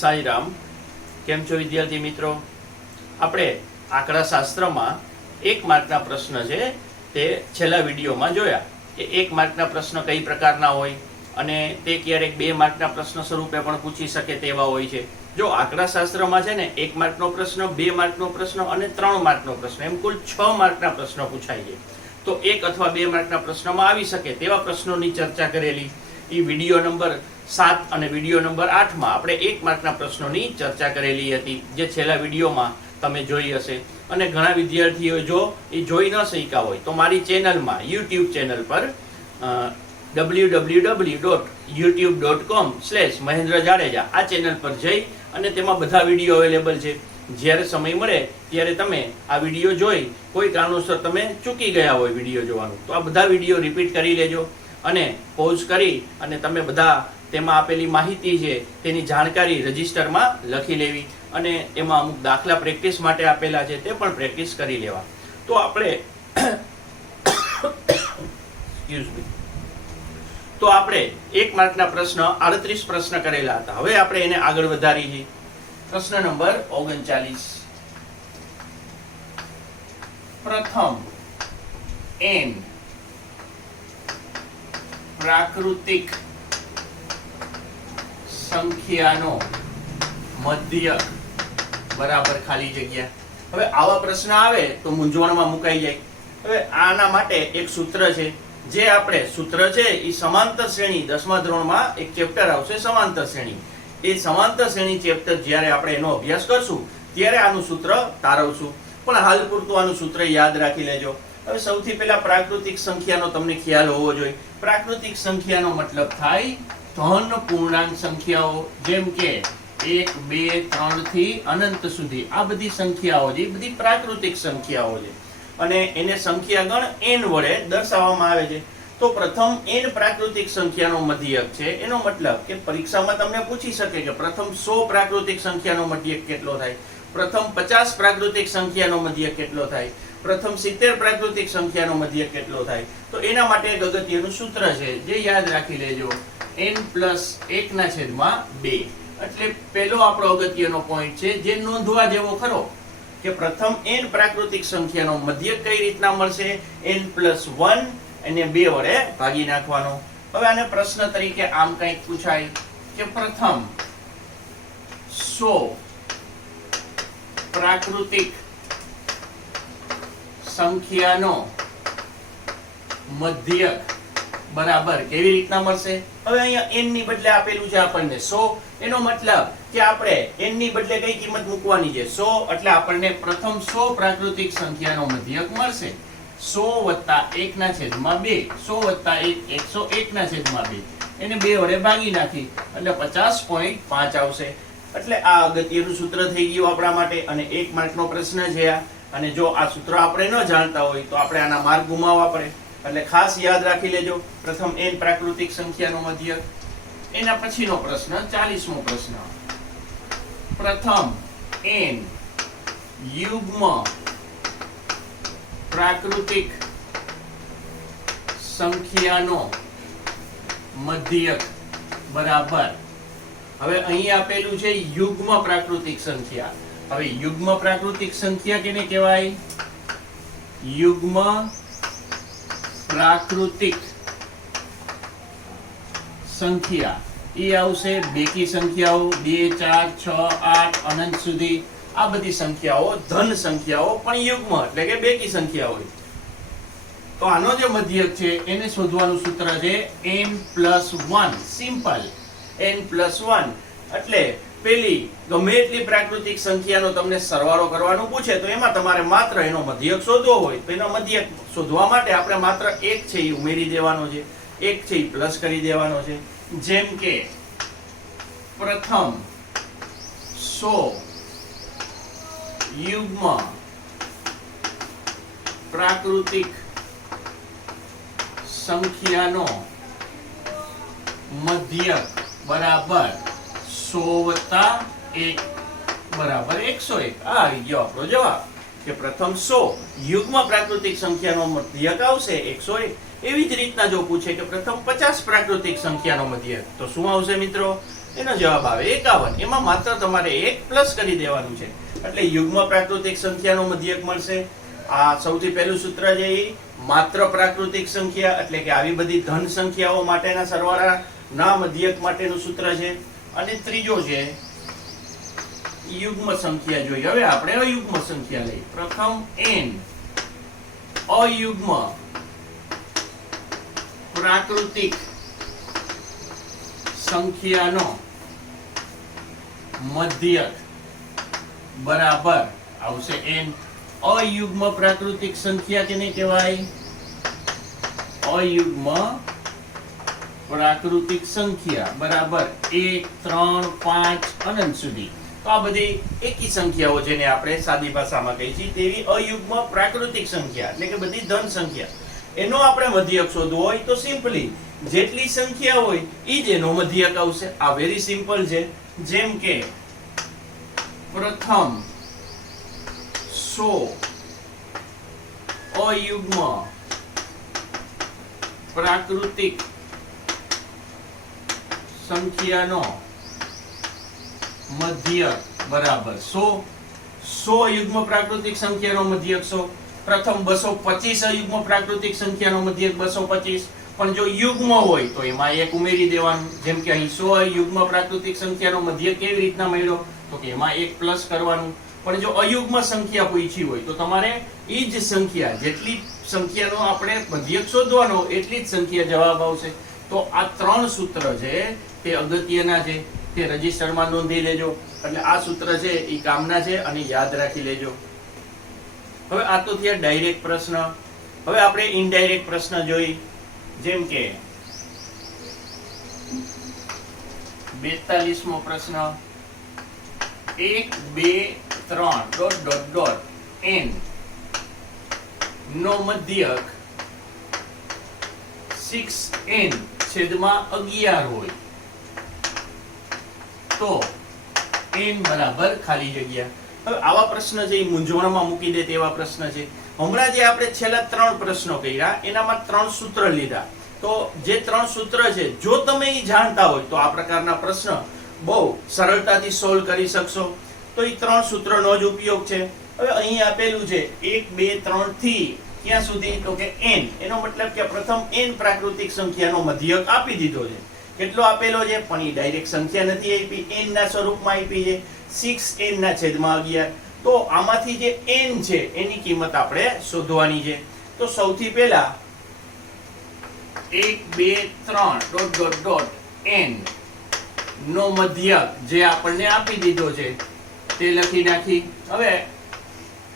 સાઈરામ. કેમ છો વિદ્યાર્થી મિત્રો? આપણે આંકડાશાસ્ત્રમાં 1 માર્કના પ્રશ્ન છે તે છેલ્લા વિડીયોમાં જોયા કે 1 માર્કના પ્રશ્ન કઈ પ્રકારના હોય અને તે ક્યારેક 2 માર્કના પ્રશ્ન સ્વરૂપે પણ પૂછી શકે તેવા હોય છે. જો આંકડાશાસ્ત્રમાં છે ને 1 માર્કનો પ્રશ્ન, 2 માર્કનો પ્રશ્ન અને 3 માર્કનો પ્રશ્ન એમ કુલ 6 માર્કના પ્રશ્નો પૂછાય છે. તો 1 અથવા 2 માર્કના પ્રશ્નમાં આવી શકે તેવા પ્રશ્નોની ચર્ચા કરેલી એ વિડીયો નંબર 7 અને વિડીયો નંબર 8માં આપણે 1 માર્કના પ્રશ્નોની ચર્ચા કરેલી હતી, જે છેલ્લા વિડીયોમાં તમે જોઈ હશે. અને ઘણા વિદ્યાર્થીઓ જો એ જોઈ ન શક્યા હોય તો મારી ચેનલમાં YouTube ચેનલ પર www.youtube.com/મહેન્દ્ર જાડેજા આ ચેનલ પર જઈ અને તેમાં બધા વિડીયો અવેલેબલ છે. જ્યારે સમય મળે ત્યારે તમે આ વિડીયો જોઈ કોઈ કારણોસર તમે ચૂકી ગયા હોય વિડીયો જોવાનું તો આ બધા વિડીયો રિપીટ કરી લેજો અને પોઝ કરી અને તમે બધા તેમાં આપેલી માહિતી છે તેની જાણકારી રજિસ્ટરમાં લખી લેવી અને એમાં અમુક દાખલા પ્રેક્ટિસ માટે આપેલા છે તે પણ પ્રેક્ટિસ કરી લેવા. તો આપણે તો આપણે 1 માર્કના પ્રશ્ન 38 પ્રશ્ન કરેલા હતા. હવે આપણે એને આગળ વધારી છે. પ્રશ્ન નંબર 39. પ્રથમ n પ્રાકૃતિક સંખ્યાનો મધ્યક બરાબર ખાલી જગ્યા. હવે આવા પ્રશ્ન આવે તો મૂંઝવણમાં મુકાઈ જાય. હવે આના માટે એક સૂત્ર છે, જે આપણે સૂત્ર છે એ સમાંતર શ્રેણી 10મા ધોરણમાં એક ચેપ્ટર આવશે સમાંતર શ્રેણી. એ સમાંતર શ્રેણી ચેપ્ટર જ્યારે આપણે એનો અભ્યાસ કરશું ત્યારે આનું સૂત્ર તારવશું, પણ હાલ પૂરતું આનું સૂત્ર યાદ રાખી લેજો. હવે સૌથી પહેલા પ્રાકૃતિક સંખ્યાનો તમને ખ્યાલ હોવો જોઈએ. પ્રાકૃતિક સંખ્યાનો મતલબ થાય ધન પૂર્ણાંક સંખ્યાઓ, જેમ કે 1, 2, 3 થી અનંત સુધી આ બધી સંખ્યાઓ છે, બધી પ્રાકૃતિક સંખ્યાઓ છે અને એને સંખ્યાગણ n વડે દર્શાવવામાં આવે છે. તો પ્રથમ n પ્રાકૃતિક સંખ્યાનો મધ્યક છે. એનો મતલબ કે પરીક્ષામાં તમને પૂછી શકે કે પ્રથમ 100 પ્રાકૃતિક સંખ્યાનો મધ્યક કેટલો થાય, પ્રથમ 50 પ્રાકૃતિક સંખ્યાનો મધ્યક કેટલો થાય, પ્રથમ 70 પ્રાકૃતિક સંખ્યાનો મધ્યક કેટલો થાય. તો એના માટે એક અગત્યનું સૂત્ર છે જે યાદ રાખી લેજો, n+1/2. એટલે પહેલો આપણો અગત્યનો પોઈન્ટ છે જે નોંધવા જેવો ખરો કે પ્રથમ n પ્રાકૃતિક સંખ્યાનો મધ્યક કઈ રીતના મળશે, n+1 અને 2 વડે ભાગી નાખવાનો. હવે આને પ્રશ્ન તરીકે આમ કંઈક પૂછાય કે પ્રથમ 100 પ્રાકૃતિક સંખ્યાનો મધ્યક બરાબર કેવી રીતના મળશે. હવે અહીંયા n ની બદલે આપેલું છે આપણને 100. એનો મતલબ કે આપણે n ની બદલે કઈ કિંમત મૂકવાની છે, 100. એટલે આપણને પ્રથમ 100 પ્રાકૃતિક સંખ્યાનો મધ્યક મળશે 100+1/2. 100+1/101/2. એને 2 વડે ભાગી નાખી એટલે 50.5 આવશે. એટલે આ અગત્યનું સૂત્ર થઈ ગયું આપણા માટે અને 1 માર્કનો પ્રશ્ન છે આ. અને જો આ સૂત્ર આપણે ન જાણતા હોય તો આપણે આના માર્ક ગુમાવવા પડે. એટલે ખાસ યાદ રાખી લેજો, પ્રથમ n પ્રાકૃતિક સંખ્યાનો મધ્યક. એના પછીનો પ્રશ્ન 40મો પ્રશ્ન. પ્રથમ n યુગ્મ પ્રાકૃતિક સંખ્યાનો મધ્યક બરાબર. હવે અહીં આપેલું છે યુગ્મ પ્રાકૃતિક સંખ્યા. હવે યુગ્મ પ્રાકૃતિક સંખ્યા કેને કહેવાય? યુગ્મ પ્રાકૃતિક સંખ્યા એ આવશે બેકી સંખ્યાઓ 2, 4, 6, 8 અનંત સુધી. આ બધી સંખ્યાઓ ધન સંખ્યાઓ પણ યુગ્મ એટલે કે બેકી સંખ્યા હોય. તો આનો જે મધ્યક છે એને શોધવાનું સૂત્ર છે n+1. Simple, n+1. એટલે પેલી ગમે એટલી પ્રાકૃતિક સંખ્યાનો તમને સરવાળો કરવાનો પૂછે તો એમાં તમારે માત્ર એનો મધ્યક શોધવો હોય તો એનો મધ્યક શોધવા માટે આપણે માત્ર 1 છે એ ઉમેરી દેવાનો છે, 1 છે એ પ્લસ કરી દેવાનો છે. જેમ કે પ્રથમ 100 યુગ્મ પ્રાકૃતિક સંખ્યાનો મધ્યક બરાબર 100+1 બરાબર 101. આ આવી ગયો આપણો જવાબ કે પ્રથમ 100 યુગ્મ પ્રાકૃતિક સંખ્યાનો મધ્યક આવશે 101. એવી જ રીતના જો પૂછે કે પ્રથમ 50 પ્રાકૃતિક સંખ્યાનો મધ્યક તો શું આવશે મિત્રો? એનો જવાબ આવે 51. એમાં માત્ર તમારે 1 પ્લસ કરી દેવાનું છે એટલે યુગ્મ પ્રાકૃતિક સંખ્યાનો મધ્યક મળશે. આ સૌથી પહેલું સૂત્ર છે એ માત્ર પ્રાકૃતિક સંખ્યા એટલે કે આવી બધી ધન સંખ્યાઓ માટેના સરવાળાના મધ્યક માટેનું સૂત્ર છે. અને ત્રીજો છે યુગ્મ સંખ્યા જોઈએ. હવે આપણે અયુગ્મ સંખ્યા લઈએ. પ્રથમ n અયુગ્મ પ્રાકૃતિક સંખ્યાનો મધ્યક બરાબર આવશે n. અયુગ્મ પ્રાકૃતિક સંખ્યા કેને કહેવાય? અયુગ્મ પ્રાકૃતિક સંખ્યા બરાબર 1 3 5 અનંત સુધી. તો આ બધી એકી સંખ્યાઓ જેને આપણે સાદી ભાષામાં કહીએ છીએ તેવી અયુગ્મ પ્રાકૃતિક સંખ્યા એટલે કે બધી ધન સંખ્યા. એનો આપણે મધ્યક શોધવો હોય તો સિમ્પલી જેટલી સંખ્યા હોય ઈ જ એનો મધ્યક આવશે. આ વેરી સિમ્પલ છે. જેમ કે પ્રથમ 100 અયુગ્મ પ્રાકૃતિક સંખ્યાનો મધ્યક બરાબર 100. 100 અયુગ્મ પ્રાકૃતિક સંખ્યાનો મધ્યક 100. પ્રથમ 225 અયુગ્મ પ્રાકૃતિક સંખ્યાનો મધ્યક 225. પણ જો યુગ્મ હોય તો એમાં એક ઉમેરી દેવાનું. જેમ કે અહીં 100 યુગ્મ પ્રાકૃતિક સંખ્યાનો મધ્યક કેવી રીતના મળ્યો તો કે એમાં એક પ્લસ કરવાનું. પણ જો અયુગ્મ સંખ્યા પૂછી હોય તો તમારે ઈ જ સંખ્યા જેટલી સંખ્યાનો આપણે મધ્યક શોધવાનો એટલી જ સંખ્યા જવાબ આવશે. તો આ 3 સૂત્ર છે તે અગત્યના છે, તે રજિસ્ટરમાં નોંધી લેજો. એટલે આ સૂત્ર છે એ કામના છે અને યાદ રાખી લેજો. હવે આ તો થયા ડાયરેક્ટ પ્રશ્ન. હવે આપણે ઇનડાયરેક્ટ પ્રશ્ન જોઈ. જેમ કે 42મો પ્રશ્ન 1 2 3 ડોટ ડોટ ડોટ n નો મધ્યક 6n છેદમાં 11 હોય તો n બરાબર ખાલી જગ્યા. હવે આવા પ્રશ્ન છે એ મૂંઝવણમાં મૂકી દે તેવા પ્રશ્ન છે. હમણાં જે આપણે છેલ્લા 3 પ્રશ્નો કર્યા એનામાં 3 સૂત્ર લીધા. તો જે 3 સૂત્ર છે જો તમે એ જાણતા હોય તો આ પ્રકારના પ્રશ્ન બહુ સરળતાથી સોલ્વ કરી શકશો. તો એ 3 સૂત્રનો જ ઉપયોગ છે. હવે અહીં આપેલું છે 1 2 3 થી ક્યાં સુધી તો કે n. એનો મતલબ કે પ્રથમ n પ્રાકૃતિક સંખ્યાનો મધ્યક આપી દીધો છે. કેટલો આપેલો છે પણ એ ડાયરેક્ટ સંખ્યા નથી આપી, n ના સ્વરૂપમાં આપી છે 6n ના છેદમાં 11. તો આમાંથી જે n છે એની કિંમત આપણે શોધવાની છે. તો સૌથી પહેલા 1 2 3 ડોટ ડોટ ડોટ n નો મધ્યક જે આપણને આપી દીધો છે તે લખી નાખી. હવે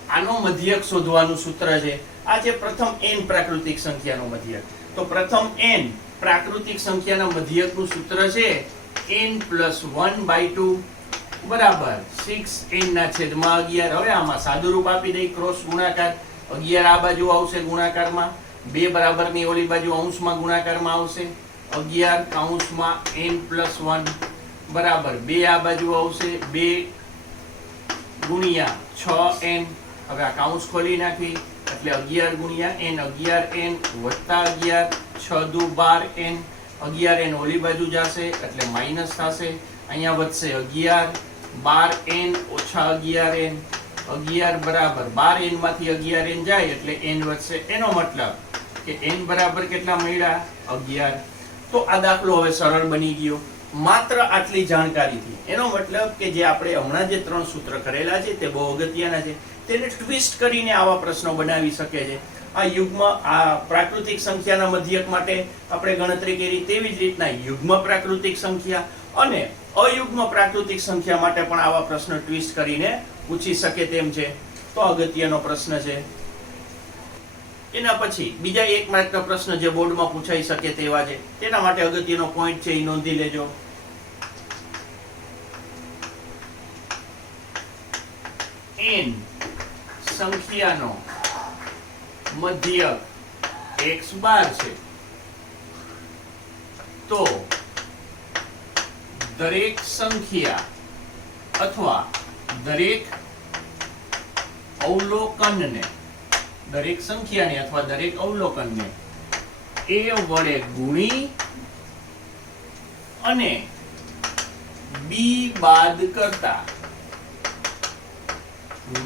આનો મધ્યક શોધવાનું સૂત્ર છે. આ છે પ્રથમ n પ્રાકૃતિક સંખ્યાનો મધ્યક. તો પ્રથમ n પ્રાકૃતિક સંખ્યાના મધ્યકનું સૂત્ર છે n + 1/2 બરાબર 6n ના છેદમાં 11. હવે આમાં સાદુરૂપ આપી દઈ, ક્રોસ ગુણાકાર. 11 આ બાજુ આવશે ગુણાકારમાં, 2 બરાબરની ઓલી બાજુ અંશમાં ગુણાકારમાં આવશે. 11 કૌંસમાં n + 1 બરાબર 2 આ બાજુ આવશે, 2 ગુણ્યા 6n. હવે આ કૌંસ ખોલી નાખી એટલે 11 ગુણ્યા n 11n વત્તા 11 6 દુ 12n. 11n ઓલી બાજુ જશે એટલે માઈનસ થશે. અહીંયા વધશે 11 12n ઓછા 11n. 11 બરાબર 12n માંથી 11n જાય એટલે n વધશે. એનો મતલબ કે n બરાબર કેટલા મળ્યા 11. તો આ દાખલો હવે સરળ બની ગયો માત્ર આટલી જાણકારીથી. એનો મતલબ કે જે આપણે હમણાં જે 3 સૂત્ર કરેલા છે તે બહુ અગત્યના છે. તેને ટ્વિસ્ટ કરીને આવા પ્રશ્નો બનાવી શકે છે. આ યુગ્મ આ પ્રાકૃતિક સંખ્યાના મધ્યક માટે આપણે ગણતરી કરી તેવી જ રીતના યુગ્મ પ્રાકૃતિક સંખ્યા અને અયુગ્મ પ્રાકૃતિક સંખ્યા માટે પણ આવા પ્રશ્નો ટ્વિસ્ટ કરીને પૂછી શકે તેમ છે. તો અગત્યનો પ્રશ્ન છે. એના પછી બીજા 1 માર્કના પ્રશ્ન જે બોર્ડમાં પૂછાઈ શકે તેવા છે. તેના માટે અગત્યનો પોઈન્ટ છે એ નોંધી લેજો. n સંખ્યાનો મધ્યક x12 છે તો દરેક સંખ્યા અથવા દરેક અવલોકનને દરેક સંખ્યાને અથવા દરેક અવલોકનને a વડે ગુણી અને બી બાદ કરતા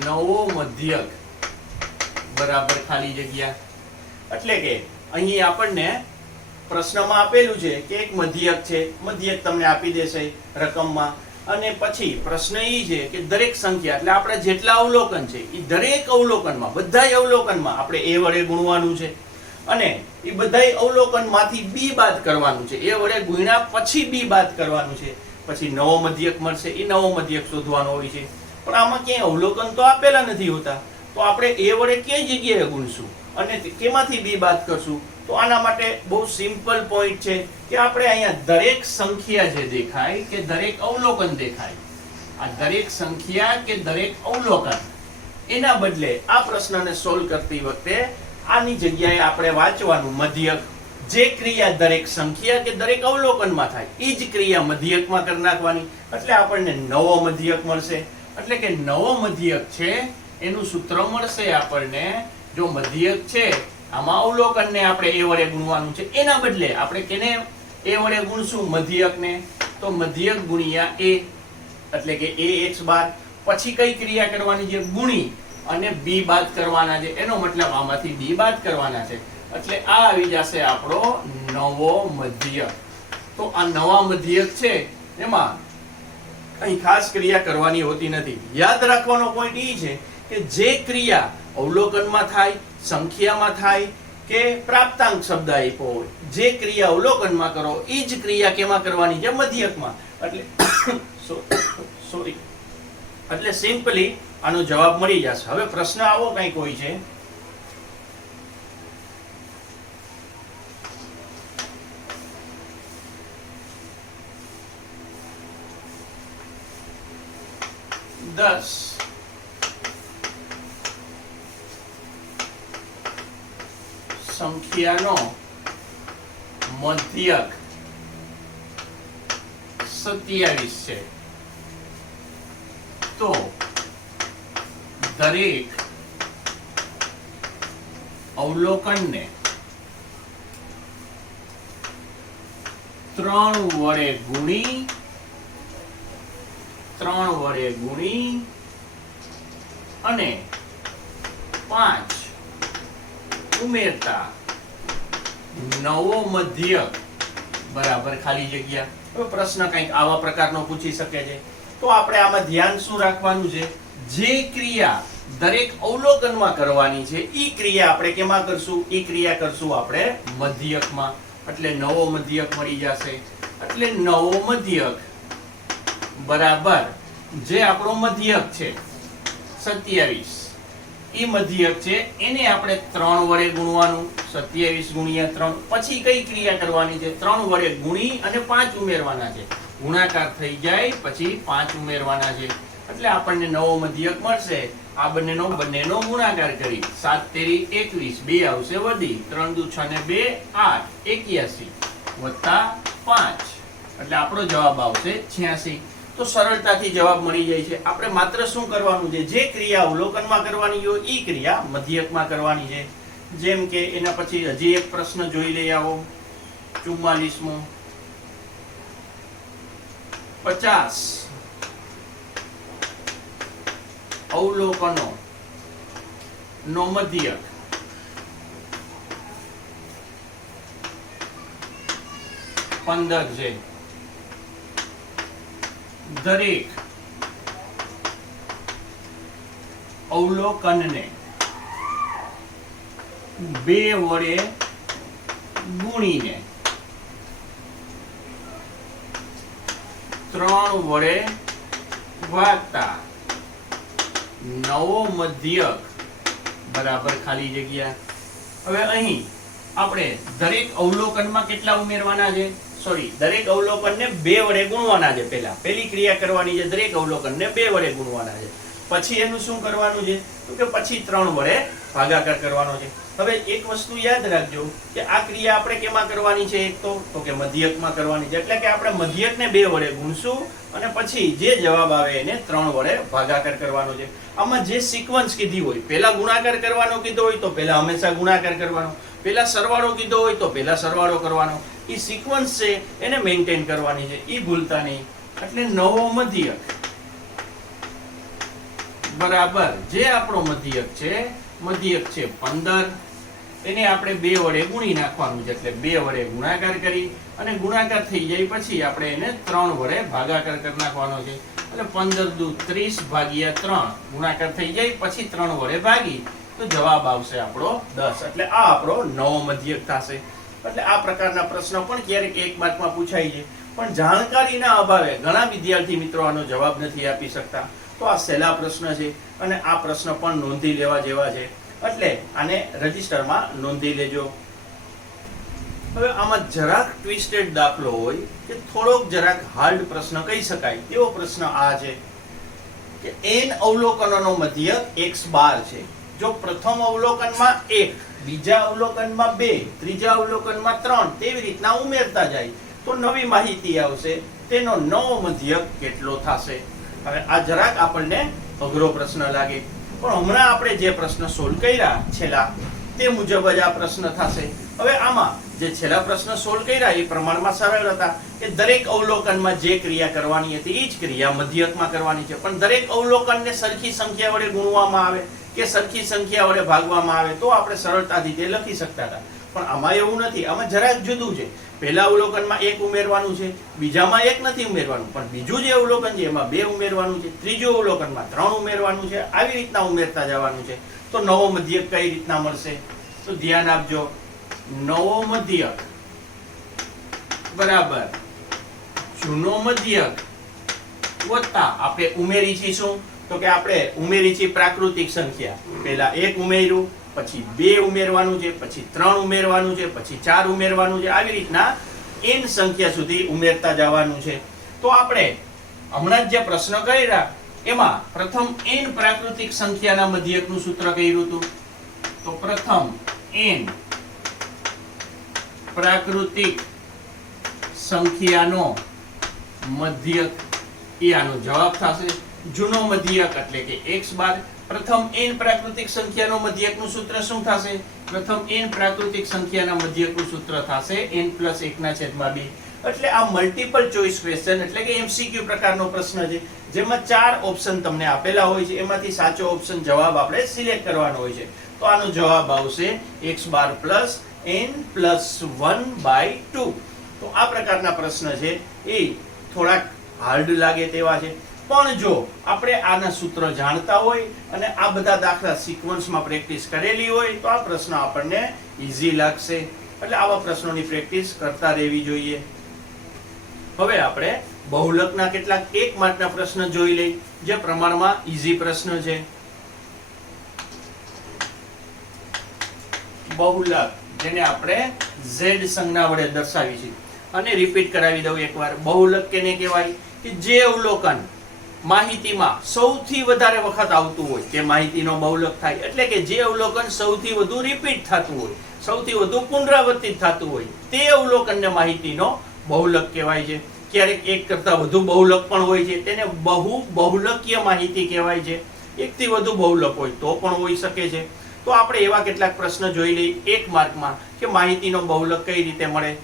નવો મધ્યક બરાબર ખાલી જગ્યા. એટલે કે અહીં આપણને પ્રશ્નમાં આપેલું છે કે એક મધ્યક છે, મધ્યક તમને આપી દેશે રકમમાં, અને પછી પ્રશ્ન એ છે કે દરેક સંખ્યા એટલે આપણે જેટલા અવલોકન છે એ દરેક અવલોકનમાં, બધાય અવલોકનમાં આપણે એ વડે ગુણવાનું છે, અને એ બધાય અવલોકનમાંથી બી બાદ કરવાનું છે. એ વડે ગુણ્યા પછી બી બાદ કરવાનું છે, પછી નવો મધ્યક મળશે. એ નવો મધ્યક શોધવાનો હોય છે. પણ આમાં ક્યાંય અવલોકન તો આપેલા નથી હોતા, તો આપણે એ વડે કઈ જગ્યાએ ગુણશું અને કેમાંથી બી બાદ કરશું? તો આના માટે બહુ સિમ્પલ પોઈન્ટ છે કે આપણે અહીંયા દરેક સંખ્યા જે દેખાય કે દરેક અવલોકન દેખાય, આ દરેક સંખ્યા કે દરેક અવલોકન, એના બદલે આ પ્રશ્નને સોલ્વ કરતી વખતે આની જગ્યાએ આપણે વાંચવાનું મધ્યક. જે ક્રિયા દરેક સંખ્યા કે દરેક અવલોકનમાં થાય એ જ ક્રિયા મધ્યકમાં કરી નાખવાની, એટલે આપણને નવો મધ્યક મળશે. એટલે કે નવો મધ્યક છે એનું સૂત્ર મળશે આપણને. જો મધ્યક છે આમાં અવલોકનને આપણે એ વડે ગુણવાનું છે, એના બદલે આપણે કેને એ વડે ગુણશું? મધ્યકને. તો મધ્યક ગુણ્યા એ, એટલે કે ax બાદ. પછી કઈ ક્રિયા કરવાની છે? ગુણી અને બી બાદ કરવાના છે. એનો મતલબ આમાંથી બી બાદ કરવાના છે, એટલે આ આવી જશે આપણો નવો મધ્યક. તો આ નવા મધ્યક છે એમાં અહીં ખાસ ક્રિયા કરવાની હોતી નથી. યાદ રાખવાનો પોઈન્ટ એ છે કે જે ક્રિયા અવલોકનમાં થાય, સંખ્યામાં થાય કે પ્રાપ્તાંક શબ્દ આપ્યો હોય, જે ક્રિયા અવલોકનમાં કરો એ જ ક્રિયા કેમાં કરવાની છે? મધ્યકમાં. એટલે સોરી, એટલે સિમ્પલી આનો જવાબ મળી જશે. હવે પ્રશ્ન આવો કંઈક હોય છે, દસ સંખ્યાનો મધ્યક 27 છે, તો દરેક અવલોકનને 3 વડે ગુણી અને 5 ઉમેરતા નવો મધ્યક બરાબર ખાલી જગ્યા. હવે પ્રશ્ન કંઈક આવા પ્રકારનો પૂછી શકે છે, તો આપણે આમાં ધ્યાન શું રાખવાનું છે? જે ક્રિયા દરેક અવલોકનમાં કરવાની છે ઈ ક્રિયા આપણે કેમાં કરશું? ઈ ક્રિયા કરશું આપણે મધ્યકમાં. એટલે નવો મધ્યક મળી જશે. એટલે નવો મધ્યક બરાબર જે આપણો મધ્યક છે 27, એ મધ્યક છે એને આપણે 3 વડે ગુણવાનું. 27 ગુણ્યા 3. પછી કઈ ક્રિયા કરવાની છે? 3 વડે ગુણી અને 5 ઉમેરવાના છે. ગુણાકાર થઈ જાય પછી 5 ઉમેરવાના છે, એટલે આપણને નવો મધ્યક મળશે. આ બંનેનો ગુણાકાર કરી 7 તેરી 21, 2 આવશે વધી, 3 દુ 6 ને 2 8, 81 વત્તા 5, એટલે આપણો જવાબ આવશે 86. તો સરળતાથી જવાબ મળી જાય છે. આપણે માત્ર શું કરવાનું છે? જે ક્રિયા અવલોકનમાં કરવાની હોય એ ક્રિયા મધ્યકમાં કરવાની છે. જેમ કે એના પછી હજી એક પ્રશ્ન જોઈ લઈ આવો, 44મો. 50 અવલોકનો નો મધ્યક 15 છે. દરેક અવલોકનને 2 વડે ગુણીને 3 વડે ભાગતા નવો મધ્યક બરાબર ખાલી જગ્યા. હવે અહીં આપણે દરેક અવલોકનમાં કેટલા ઉમેરવાના છે? સોરી, દરેક અવલોકનને 2 વડે ગુણવાના છે. પહેલી ક્રિયા કરવાની છે, દરેક અવલોકનને 2 વડે ગુણવાના છે. પછી એનું શું કરવાનું છે? તો કે પછી 3 વડે ભાગાકાર કરવાનો છે. હવે એક વસ્તુ યાદ રાખજો કે આ ક્રિયા આપણે કેમાં કરવાની છે? એક તો કે મધ્યકમાં કરવાની છે. એટલે કે આપણે મધ્યકને 2 વડે ગુણશું અને પછી જે જવાબ આવે એને 3 વડે ભાગાકાર કરવાનો છે. આમાં જે સિક્વન્સ કીધી હોય, પહેલા ગુણાકાર કરવાનો કીધો હોય તો પહેલા હંમેશા ગુણાકાર કરવાનો, પહેલા સરવાળો કીધો હોય તો પહેલા સરવાળો કરવાનો. એ સિક્વન્સ છે એને મેન્ટેન કરવાની છે, એ ભૂલતા નહીં. એટલે નવો મધ્યક બરાબર જે આપણો મધ્યક છે 15, એને આપણે 2 વડે ગુણી નાખવાનું છે, એટલે 2 વડે ગુણાકાર કરી અને ગુણાકાર થઈ જાય પછી આપણે એને 3 વડે ભાગાકાર કરી નાખવાનો છે, એટલે 15 દુ 30 ભાગ્યા 3 ગુણાકાર થઈ જાય પછી 3 વડે ભાગી તો જવાબ આવશે આપણો 10, એટલે આ આપણો નવો મધ્યક થશે. એટલે આ પ્રકારના પ્રશ્નો પણ ક્યારેક 1 માર્કમાં પૂછાય છે, પણ જાણકારીના અભાવે ઘણા વિદ્યાર્થી મિત્રો આનો જવાબ નથી આપી શકતા. તો આ સહેલા પ્રશ્ન છે અને આ પ્રશ્ન પણ નોંધી લેવા જેવા છે, એટલે આને રજિસ્ટરમાં નોંધી લેજો. હવે આમાં જરાક ટ્વિસ્ટેડ દાખલો હોય કે થોડોક જરાક હાર્ડ પ્રશ્ન કહી શકાય તેવો પ્રશ્ન આ છે કે n અવલોકનોનો મધ્યક x બાર છે. જો પ્રથમ અવલોકનમાં 1, બીજા અવલોકનમાં 2, ત્રીજા અવલોકનમાં 3 તેવી રીતના ઉમેરતા જાય તો નવી માહિતી આવશે, તેનો નવો મધ્યક કેટલો થશે. હવે આ જરાક આપણને અઘરો પ્રશ્ન લાગે, પણ હમણાં આપણે જે પ્રશ્ન સોલ્વ કર્યા છેલ્લા તે મુજબ જ આ પ્રશ્ન થશે. હવે આમાં જે છેલ્લા પ્રશ્ન સોલ્વ કર્યા એ પ્રમાણમાં સરળ હતા કે દરેક અવલોકનમાં જે ક્રિયા કરવાની હતી એ જ ક્રિયા મધ્યકમાં કરવાની છે, પણ દરેક અવલોકનને સરખી સંખ્યા વડે ગુણવામાં આવે કે સરખી સંખ્યા વડે ભાગવામાં આવે તો આપણે સરળતાથી તે લખી શકતા હતા. પણ આમાં એવું નથી, આમાં જરાક જુદું છે. પહેલા અવલોકનમાં 1 ઉમેરવાનું છે, બીજામાં 1 નથી ઉમેરવાનું, પણ બીજું જે અવલોકન છે એમાં 2 ઉમેરવાનું છે, ત્રીજું અવલોકનમાં 3 ઉમેરવાનું છે. આવી રીતના ઉમેરતા જવાનું છે. તો નવો મધ્યક કઈ રીતના મળશે તો ધ્યાન આપજો. નવો મધ્યક બરાબર જૂનો મધ્યક વત્તા આપણે ઉમેરી છીએ શું તો કે આપણે ઉમેરી છીએ પ્રાકૃતિક સંખ્યા. પહેલા 1 ઉમેર્યું, પછી 2 ઉમેરવાનું છે, પછી 3 ઉમેરવાનું છે, પછી 4 ઉમેરવાનું છે. આવી રીતના n સંખ્યા સુધી ઉમેરતા જવાનું છે. તો આપણે હમણાં જ જે પ્રશ્ન કર્યા એમાં પ્રથમ n પ્રાકૃતિક સંખ્યાના મધ્યકનું સૂત્ર કર્યું હતું. તો પ્રથમ n પ્રાકૃતિક સંખ્યાનો મધ્યક એ આનો જવાબ થશે. જૂનો મધ્યક એટલે કે x બાર. પ્રથમ n પ્રાકૃતિક સંખ્યાનો મધ્યકનું સૂત્ર શું થશે? પ્રથમ n પ્રાકૃતિક સંખ્યાના મધ્યકનું સૂત્ર થશે n+1/2. એટલે આ મલ્ટિપલ ચોઇસ ક્વેશ્ચન એટલે કે MCQ પ્રકારનો પ્રશ્ન છે, જેમાં 4 ઓપ્શન તમને આપેલા હોય છે, એમાંથી સાચો ઓપ્શન જવાબ આપણે સિલેક્ટ કરવાનો હોય છે. તો આનો જવાબ આવશે x બાર n+1/2. તો આ પ્રકારના પ્રશ્ન છે એ થોડાક હાર્ડ લાગે તેવા છે, પણ જો આપણે આના સૂત્ર જાણતા હોય અને આ બધા દાખલા સિક્વન્સમાં પ્રેક્ટિસ કરેલી હોય તો આ પ્રશ્ન આપણને ઈઝી લાગશે. એટલે આવા પ્રશ્નોની પ્રેક્ટિસ કરતા રહેવી જોઈએ. હવે આપણે બહુલકના કેટલાક 1 માર્કના પ્રશ્ન જોઈ લઈ જે પ્રમાણમાં ઈઝી પ્રશ્ન છે. બહુલક જેને આપણે z સંજ્ઞા વડે દર્શાવી છે, અને રિપીટ કરાવી દઉં એકવાર. બહુલક કેને કહેવાય કે જે અવલોકન માહિતીમાં સૌથી વધારે વખત આવતું હોય તે માહિતીનો બહુલક થાય. એટલે કે જે અવલોકન સૌથી વધુ રિપીટ થતું હોય, સૌથી વધુ પુનરાવર્તિત થતું હોય તે અવલોકનને માહિતીનો બહુલક કહેવાય છે. ક્યારેક એક કરતા વધુ બહુલક પણ હોય છે, તેને બહુલકીય માહિતી કહેવાય છે. એકથી વધુ બહુલક હોય તો પણ હોઈ શકે છે. તો આપણે એવા કેટલાક પ્રશ્ન જોઈ લઈએ 1 માર્કમાં કે માહિતીનો બહુલક કઈ રીતે મળે.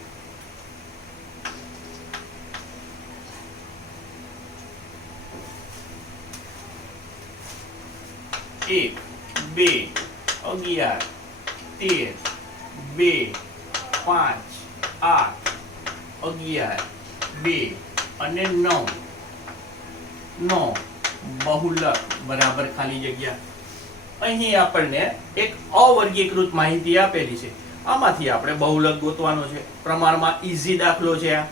1, 2, 11, 13, 2, 5, 8, 11, 2 અને 9 નો બહુલક બરાબર ખાલી જગ્યા. અહીં આપણને એક અવર્ગીકૃત માહિતી આપેલી છે, આમાંથી આપણે બહુલક ગોતવાનો છે. પ્રમાણમાં ઈઝી દાખલો છે આ,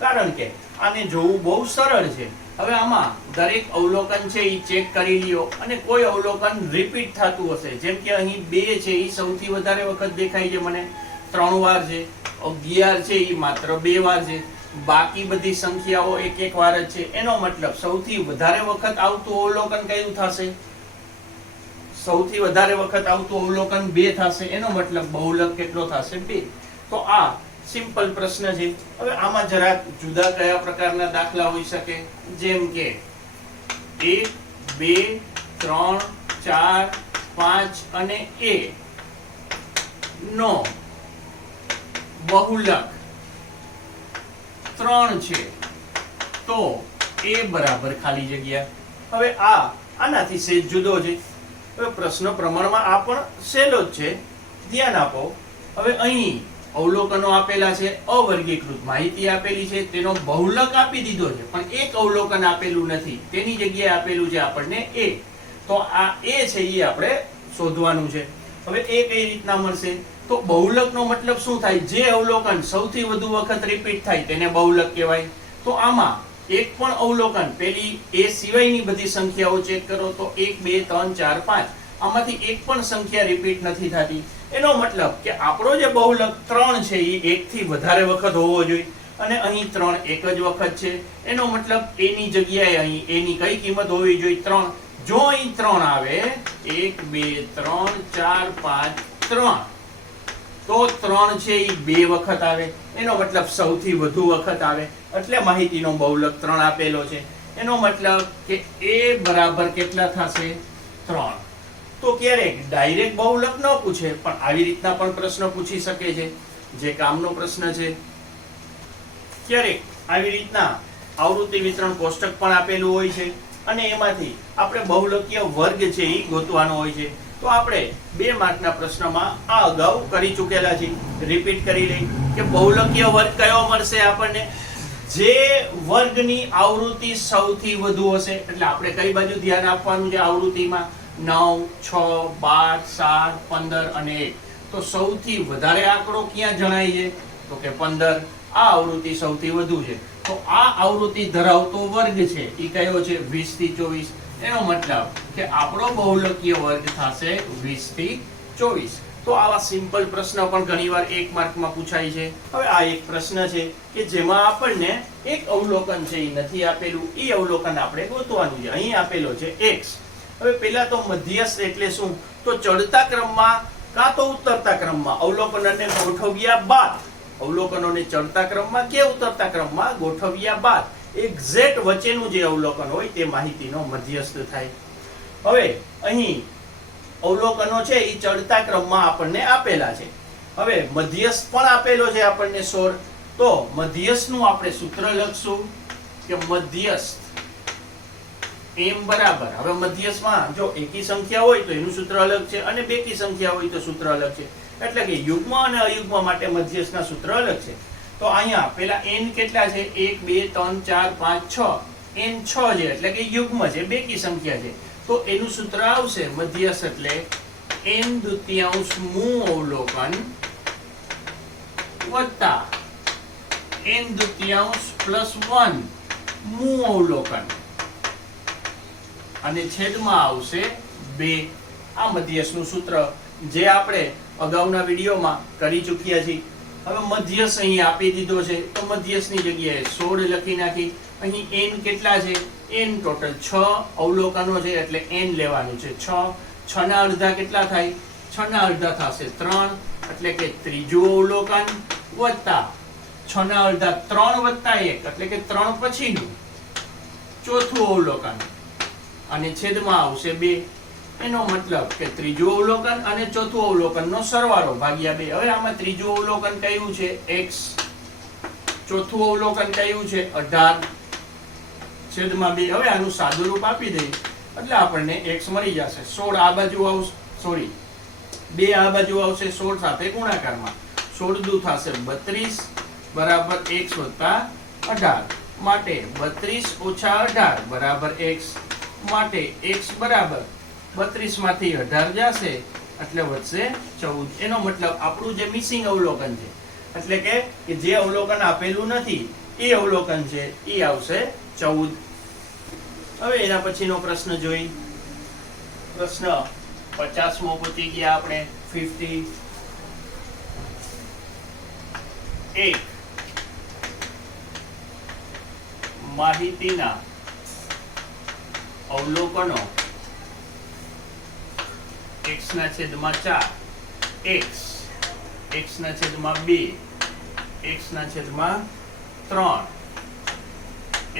કારણ કે આને જોવું બહુ સરળ છે. હવે આમાં દરેક અવલોકન છે એ ચેક કરી લ્યો, અને કોઈ અવલોકન રિપીટ થતું હશે, જેમ કે અહીં 2 છે એ સૌથી વધારે વખત દેખાય છે મને 3 વાર છે, 11 છે એ માત્ર 2 વાર છે, બાકી બધી સંખ્યાઓ એક વાર જ છે. એનો મતલબ સૌથી વધારે વખત આવતું અવલોકન કયું થશે? સૌથી વધારે વખત આવતું અવલોકન 2 થશે. એનો મતલબ બહુલક કેટલો થશે? 2. તો આ સિમ્પલ પ્રશ્ન છે. હવે આમાં જરાક જુદા કયા પ્રકારના દાખલા હોઈ શકે, જેમ કે 1, 2, 3, 4, 5 અને a નો બહુલક 3 છે, તો a બરાબર ખાલી જગ્યા. હવે આનાથી સેજ જુદો છે. હવે પ્રશ્ન પ્રમાણમાં આ પણ સહેલો જ છે, ધ્યાન આપો. હવે અહીં અવલોકનો આપેલા છે, અવર્ગીકૃત માહિતી આપેલી છે, તેનો બહુલક આપી દીધો છે, પણ એક અવલોકન આપેલું નથી, તેની જગ્યાએ આપેલું છે આપણને a. તો આ a છે એ આપણે શોધવાનું છે. હવે એ કઈ રીતના મળશે? તો બહુલકનો મતલબ શું થાય? જે અવલોકન સૌથી વધુ વખત રિપીટ થાય તેને બહુલક કહેવાય. તો આમાં એક પણ અવલોકન, પેલી એ સિવાયની બધી સંખ્યાઓ ચેક કરો તો 1 2 3 4 5, આમાંથી એક પણ સંખ્યા રિપીટ નથી થતી. એનો મતલબ કે આપણો જે બહુલક 3 છે એ 1 થી વધારે વખત હોવો જોઈએ, અને અહીં 3 એક જ વખત છે. એનો મતલબ a ની જગ્યાએ અહીં a ની કઈ કિંમત હોવી જોઈએ? 3. જો અહીં 3 આવે 1 2 3 4 5 3, તો 3 છે એ 2 વખત આવે. એનો મતલબ સૌથી વધુ વખત આવે, એટલે માહિતીનો બહુલક 3 આપેલો છે. એનો મતલબ કે a બરાબર કેટલા થશે? 3. તો ક્યારેક ડાયરેક્ટ બહુલક ન પૂછે, પણ આવી રીતના પણ પ્રશ્ન પૂછી શકે છે, જે કામનો પ્રશ્ન છે. ક્યારેક આવી રીતના આવૃત્તિ વિતરણ કોષ્ટક પણ આપેલું હોય છે, અને એમાંથી આપણે બહુલકીય વર્ગ છે એ ગોતવાનો હોય છે. તો આપણે 2 માર્કના પ્રશ્નમાં આ અગાઉ કરી ચૂકેલા છે. રિપીટ કરી લઈ કે બહુલકીય વર્ગ કયો મળશે આપણને? જે વર્ગની આવૃત્તિ સૌથી વધુ હશે. એટલે આપણે કઈ બાજુ ધ્યાન આપવાનું છે આવૃત્તિમાં? 9 6 12 7 15 અને 1. તો સૌથી વધારે આંકડો ક્યાં જણાય છે? તો કે 15. આ આવૃત્તિ સૌથી વધુ છે. તો આ આવૃત્તિ ધરાવતો વર્ગ છે એ કયો છે? 20 થી 24. એનો મતલબ કે આપણો બહુલકીય વર્ગ થશે 20 થી 24. તો આવા સિમ્પલ પ્રશ્ન પણ ઘણીવાર 1 માર્કમાં પૂછાય છે. હવે આ એક પ્રશ્ન છે કે જેમાં આપણને એક અવલોકન છે એ નથી આપેલું, એ અવલોકન આપણે ગોતવાનું છે. અહીં આપેલો છે x. હવે પહેલા તો મધ્યસ્થ એટલે શું? તો ચડતા ક્રમમાં કાં તો ઉતરતા ક્રમમાં અવલોકનોને ગોઠવ્યા બાદ, અવલોકનોને ચડતા ક્રમમાં કે ઉતરતા ક્રમમાં ગોઠવ્યા બાદ એક્ઝેક્ટ વચ્ચેનું જે અવલોકન હોય તે માહિતીનો મધ્યસ્થ થાય. હવે અહીં અવલોકનો છે એ ચડતા ક્રમમાં આપણને આપેલા છે. હવે મધ્યસ્થ પણ આપેલો છે આપણને 16. તો મધ્યસ્થનું આપણે સૂત્ર લખશું કે મધ્યસ્થ m બરાબર, હવે મધ્યસ્થમાં જો એકી સંખ્યા હોય તો એનું સૂત્ર અલગ છે, અને બેકી સંખ્યા હોય તો સૂત્ર અલગ છે. એટલે કે યુગ્મ અને અયુગ્મ માટે મધ્યસ્થના સૂત્ર અલગ છે. તો અહીંયા પેલા n કેટલા છે? 1 2 3 4 5 6. n 6 છે, એટલે કે યુગ્મ છે, બેકી સંખ્યા છે. તો એનું સૂત્ર આવશે મધ્યસ્થ એટલે n દ્વિતીયાંશ મૂ અવલોકન વત્તા n દ્વિતીયાંશ પ્લસ 1 મૂ અવલોકન, અને છેદમાં આવશે 2. આ મધ્યસ્થનું સૂત્ર જે આપણે અગાઉના વિડીયોમાં કરી ચૂક્યા છીએ. હવે મધ્યસ્થ અહીં આપી દીધો છે, તો મધ્યસ્થની જગ્યાએ 16 લખી નાખી. અહીં n કેટલા છે? n ટોટલ 6 અવલોકનો છે, એટલે n લેવાનું છે 6. 6 ના અડધા કેટલા થાય? 6 ના અડધા થશે 3, એટલે કે ત્રીજું અવલોકન વત્તા 6 ના અડધા 3 વત્તા 1, એટલે કે 3 પછીનું ચોથું અવલોકન, અને છેદમાં આવશે 2. એનો મતલબ કે ત્રીજું અવલોકન અને ચોથું અવલોકનનો સરવાળો ભાગ્યા 2. હવે આમાં ત્રીજું અવલોકન કયું છે? x. ચોથું અવલોકન કયું છે? 18 છેદમાં 2. હવે આનું સાદું રૂપ આપી દઈએ એટલે આપણને x મળી જશે. 16 આ બાજુ આવશે, સોરી 2 આ બાજુ આવશે, 16 સાથે ગુણાકારમાં 16 દુ થશે 32 બરાબર x વત્તા 18. માટે 32 ઓછા 18 બરાબર x. માટે x બરાબર 32 માંથી 18 જશે એટલે વધશે 14. એનો મતલબ આપણું જે મિસિંગ અવલોકન છે, એટલે કે જે અવલોકન આપેલું નથી એ અવલોકન છે એ આવશે 14. હવે એના પછીનો પ્રશ્ન જોઈ. પ્રશ્ન 50મો પૂછી ગયા આપણે. 50 એક માહિતીના અવલોકનો x ના છેદમાં 4, x ના છેદમાં 2, x ના છેદમાં 3,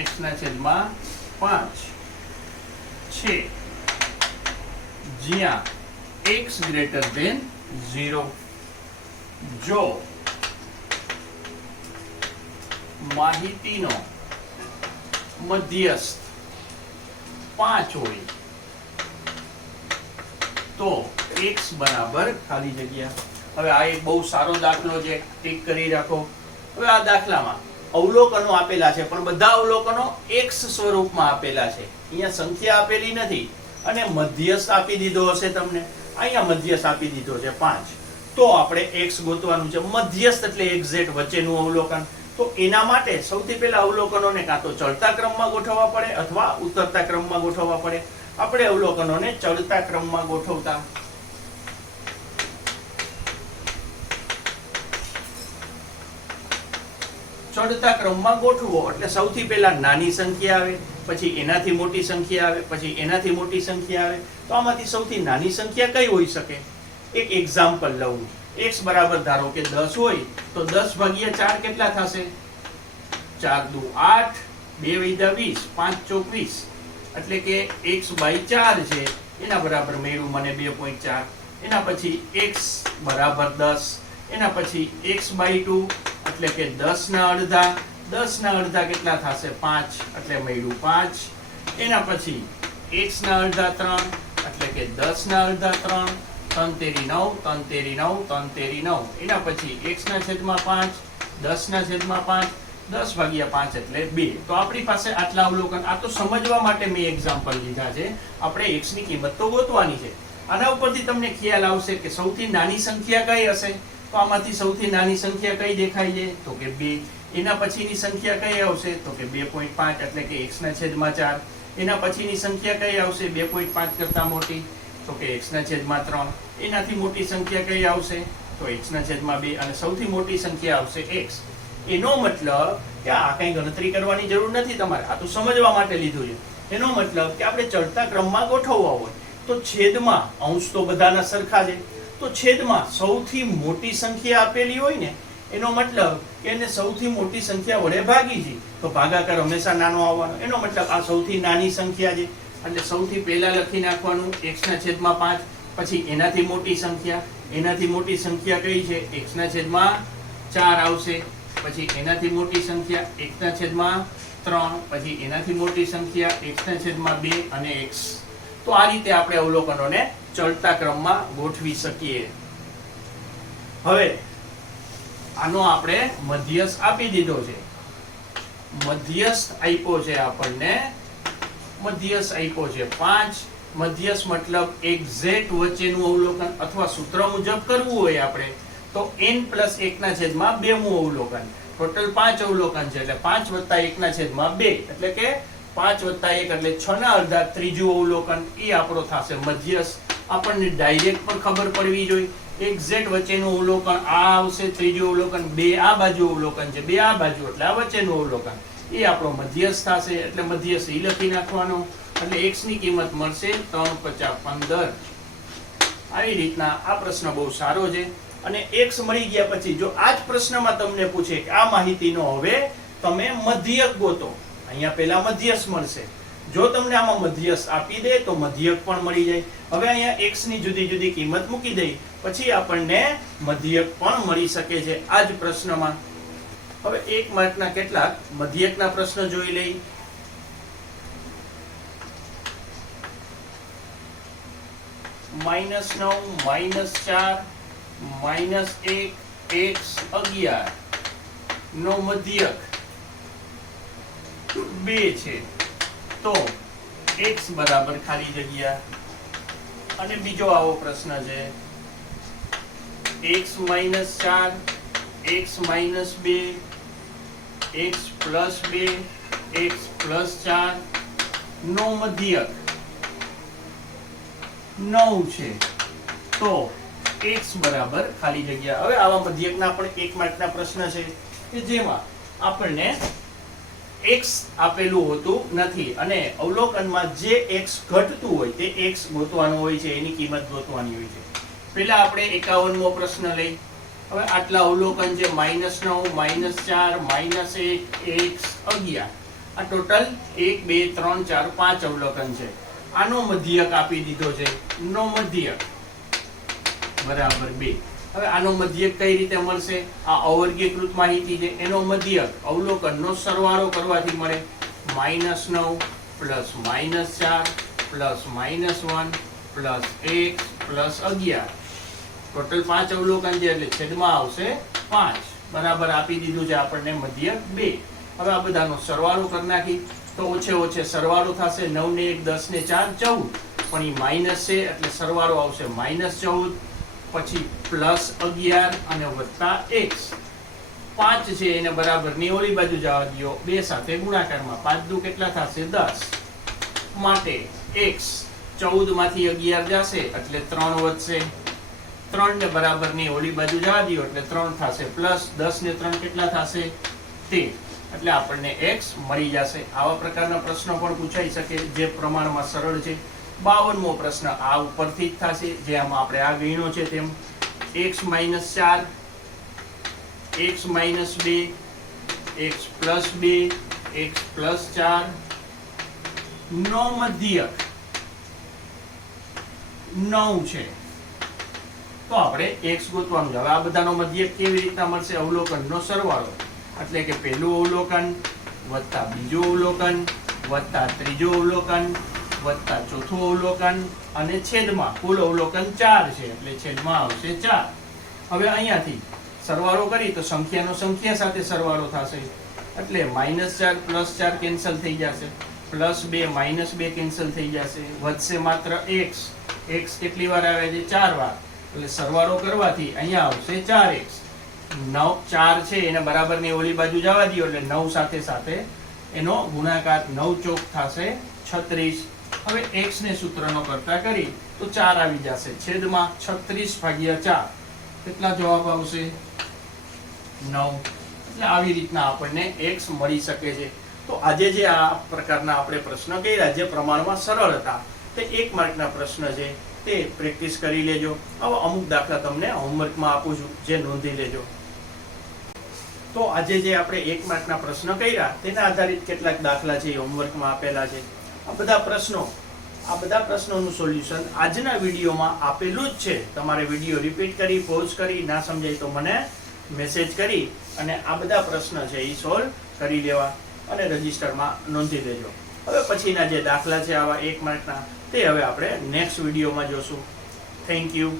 x ના છેદમાં 5 છે, જ્યાં x ગ્રેટર ધેન 0. જો માહિતીનો મધ્યસ્થ 5 હોય તો x બરાબર ખાલી જગ્યા. હવે આ એક બહુ સારો દાખલો છે, ટીક કરી રાખો. હવે આ દાખલામાં અવલોકનો આપેલા છે, પણ બધા અવલોકનો x સ્વરૂપમાં આપેલા છે. અહીંયા સંખ્યા આપેલી નથી અને મધ્યસ્થ આપી દીધો હશે તમને. અહીંયા મધ્યસ્થ આપી દીધો છે 5. તો આપણે x ગોતવાનું છે. મધ્યસ્થ એટલે એક્ઝેક્ટ વચ્ચેનું અવલોકન. તો એના માટે સૌથી પહેલા અવલોકનોને કાં તો ચડતા ક્રમમાં ગોઠવવા પડે અથવા ઉતરતા ક્રમમાં ગોઠવવા પડે. આપણે અવલોકનોને ચડતા ક્રમમાં ગોઠવતા. ચડતા ક્રમમાં ગોઠવો એટલે સૌથી પહેલા નાની સંખ્યા આવે, પછી એનાથી મોટી સંખ્યા આવે, પછી એનાથી મોટી સંખ્યા આવે. તો આમાંથી સૌથી નાની સંખ્યા કઈ હોઈ શકે? એક એક્ઝામ્પલ લઉં. x બરાબર ધારો કે 10 હોય તો 10 ભાગ્યા 4 કેટલા થશે? 4 દુ 8, 2 વૈધા 20, 5 ચોક 20. એટલે કે x બાય 4 છે એના બરાબર મેળવું મને 2.4. એના પછી x બરાબર 10. એના પછી x બાય 2 એટલે કે 10 ના અડધા. 10 ના અડધા કેટલા થશે? 5 એટલે મળ્યું 5. એના પછી x ના અડધા 3 એટલે કે 10 ના અડધા 3. 3 તેરી 9, 3 તેરી 9, 3 તેરી 9. એના પછી x ના છેદમાં 5, 10 ના છેદમાં 5, 10 ભાગ્યા 5 એટલે 2. તો આપણી પાસે આટલા અવલોકન. આ તો સમજવા માટે મેં એક્ઝામ્પલ લીધા છે. આપણે x ની કિંમત તો ગોતવાની છે. આના ઉપરથી તમને ખ્યાલ આવશે કે સૌથી નાની સંખ્યા કઈ હશે. તો આમાંથી સૌથી નાની સંખ્યા કઈ દેખાય છે? તો કે 2. એના પછીની સંખ્યા કઈ આવશે? તો કે 2.5 એટલે કે x ના છેદમાં 4. એના પછીની સંખ્યા કઈ આવશે 2.5 કરતા મોટી? તો કે x ના છેદમાં 3. એનાથી મોટી સંખ્યા કઈ આવશે? તો x ના છેદમાં 2. અને સૌથી મોટી સંખ્યા આવશે x. એનો મતલબ કે આ કઈ ગણતરી કરવાની જરૂર નથી તમારે, આ તો સમજવા માટે લીધું છે. એનો મતલબ કે આપણે ચડતા ક્રમમાં ગોઠવવા હોય તો છેદમાં અંશ તો બધાના સરખા છે. તો છેદમાં સૌથી મોટી સંખ્યા આપેલી હોય ને એનો મતલબ કે એને સૌથી મોટી સંખ્યા વડે ભાગી છે તો ભાગાકાર હંમેશા નાનો આવવાનો. એનો મતલબ આ સૌથી નાની સંખ્યા છે એટલે સૌથી પહેલા લખી નાખવાનું x ના છેદમાં 5. પછી એનાથી મોટી સંખ્યા. એનાથી મોટી સંખ્યા કઈ છે? x ના છેદમાં 4 આવશે. પછી એનાથી મોટી સંખ્યા x ના છેદમાં 3. પછી એનાથી મોટી સંખ્યા x ના છેદમાં 2 અને x. તો આ રીતે આપણે અવલોકનોને ચડતા ક્રમમાં ગોઠવી શકીએ. હવે આનો આપણે મધ્યસ્થ આપી દીધો છે. મધ્યસ્થ આપ્યો છે આપણને. મધ્યસ્થ આપ્યો છે 5. મધ્યસ્થ મતલબ એક્ઝેક્ટ વચ્ચેનું અવલોકન અથવા સૂત્ર મુજબ કરવું હોય આપણે તો n + 1 ના છેદમાં 2 મું અવલોકન. ટોટલ 5 અવલોકન છે એટલે 5 + 1 ના છેદમાં 2 એટલે કે 5 + 1 એટલે 6 ના અડધા ત્રીજું અવલોકન. એ આપણો થશે મધ્યસ્થ. આપણને ડાયરેક્ટ પણ ખબર પડવી જોઈએ. એક્ઝેક્ટ વચ્ચેનું અવલોકન આ આવશે, ત્રીજું અવલોકન 2 આ બાજુ અવલોકન છે, 2 આ બાજુ એટલે આ વચ્ચેનું અવલોકન. એ આપણો મધ્યસ્થ થશે. એટલે મધ્યસ્થ ઈ લખી નાખવાનો. એટલે x ની કિંમત મળશે 3 × 5 = 15. આવી રીતના આ પ્રશ્ન બહુ સારો છે. અને x મળી ગયા પછી જો આ જ પ્રશ્નમાં તમને પૂછે કે આ માહિતીનો હવે તમે મધ્યક ગોતો, અહીંયા પહેલા મધ્યસ્થ મળશે. જો તમને આમાં મધ્યસ્થ આપી દે તો મધ્યક પણ મળી જાય. હવે અહીંયા x ની જુદી જુદી કિંમત મૂકી દઈ પછી આપણને મધ્યક પણ મળી શકે છે આ જ પ્રશ્નમાં. હવે 1 માર્કના કેટલાક મધ્યકના પ્રશ્ન જોઈ લઈ. -9, -4, -1, x 11 નો મધ્યક 2 છે તો x બરાબર ખાલી જગ્યા. અને બીજો આવો પ્રશ્ન છે x - 4, x - 2, x + 2, x + 4 નો મધ્યક 9 છે તો x બરાબર ખાલી જગ્યા. હવે આવા મધ્યકના પણ 1 માર્કના પ્રશ્ન છે કે જેમાં આપણને x આપેલું હોતું નથી અને અવલોકનમાં જે x ઘટતું હોય તે x ગોતવાનું હોય છે, એની કિંમત ગોતવાની હોય છે. પહેલા આપણે 51મો પ્રશ્ન લઈ. હવે આટલા અવલોકન છે -9, -4, -1, x 11. આ ટોટલ 1 2 3 4 5 અવલોકન છે. આનો મધ્યક આપી દીધો છે. નો મધ્યક બરાબર 2. હવે આનો મધ્યક કઈ રીતે મળશે? આ અવર્ગીકૃત માહિતી છે. એનો મધ્યક અવલોકનનો સરવાળો કરવાથી મળે. -9 plus -4 plus -1 plus x plus 11 total 5 અવલોકન છે એટલે છેદમાં આવશે 5 બરાબર આપી દીધું છે આપણને મધ્યક 2. હવે આ બધાનો સરવાળો કરી નાખી તો ઓછે સરવાળો થશે 9 ને 1 10 ને 4 14 પણ એ માઇનસ છે એટલે સરવાળો આવશે -14 પછી +11 અને વત્તા x 5 છે એને બરાબરની ઓલી બાજુ જવા દો 2 સાથે ગુણાકારમાં 5 દુ કેટલા થશે 10 માટે x 14 માંથી 11 જશે એટલે 3 વધશે 3 ને બરાબરની ઓલી બાજુ જવા દો એટલે 3 થશે પ્લસ 10 ને 3 કેટલા થશે 13 એટલે આપણને x મળી જશે. આવા પ્રકારના પ્રશ્નો પણ પૂછાઈ શકે જે પ્રમાણમાં સરળ છે. 52મો પ્રશ્ન આ ઉપરથી જ થશે જે આમાં આપણે આ ગણ્યો છે તેમ x - 4 x - 2 x + 2 x + 4 નો મધ્યક 9 છે તો આપણે x ગોતવાનું છે. હવે આ બધાનો મધ્યક કેવી રીતના મળશે? અવલોકનનો સરવાળો એટલે કે પહેલું અવલોકન વત્તા બીજું અવલોકન વત્તા ત્રીજું અવલોકન વત્તા ચોથું અવલોકન અને છેદમાં કુલ અવલોકન 4 છે એટલે છેદમાં આવશે 4. હવે અહીંયાથી સરવાળો કરી તો સંખ્યાનો સંખ્યા સાથે સરવાળો થશે એટલે -4 + 4 કેન્સલ થઈ જશે +2 -2 કેન્સલ થઈ જશે વધશે માત્ર x. x કેટલી વાર આવે છે? 4 વાર એટલે સરવાળો કરવાથી અહીંયા આવશે 4x. 9 4 છે એને બરાબરની ઓલી બાજુ જવા દો એટલે 9 સાથે સાથે એનો ગુણાકાર 9 ચોક થશે 36. હવે x ને સૂત્રનો કરતા કરી તો 4 આવી જશે છેદમાં 36/4 કેટલા જવાબ આવશે? 9. એટલે આવી રીતના આપણને x મળી શકે છે. તો આજે જે આ પ્રકારના આપણે પ્રશ્ન કર્યા જે પ્રમાણમાં સરળ હતા તે 1 માર્કના પ્રશ્ન છે તે પ્રેક્ટિસ કરી લેજો. આવા અમુક દાખલા તમને હોમવર્કમાં આપું છું જે નોંધી લેજો. તો આજે જે આપણે 1 માર્કના પ્રશ્ન કર્યા તેના આધારિત કેટલાક દાખલા છે એ હોમવર્કમાં આપેલા છે. આ બધા પ્રશ્નોનું સોલ્યુશન આજના વિડીયોમાં આપેલું જ છે. તમારે વિડીયો રિપીટ કરી પોઝ કરી ના સમજાય તો મને મેસેજ કરી અને આ બધા પ્રશ્ન છે એ સોલ્વ કરી લેવા અને રજિસ્ટરમાં નોંધી લેજો. હવે પછીના જે દાખલા છે આવા 1 માર્કના તે હવે આપણે નેક્સ્ટ વિડીયોમાં જોશું. Thank you.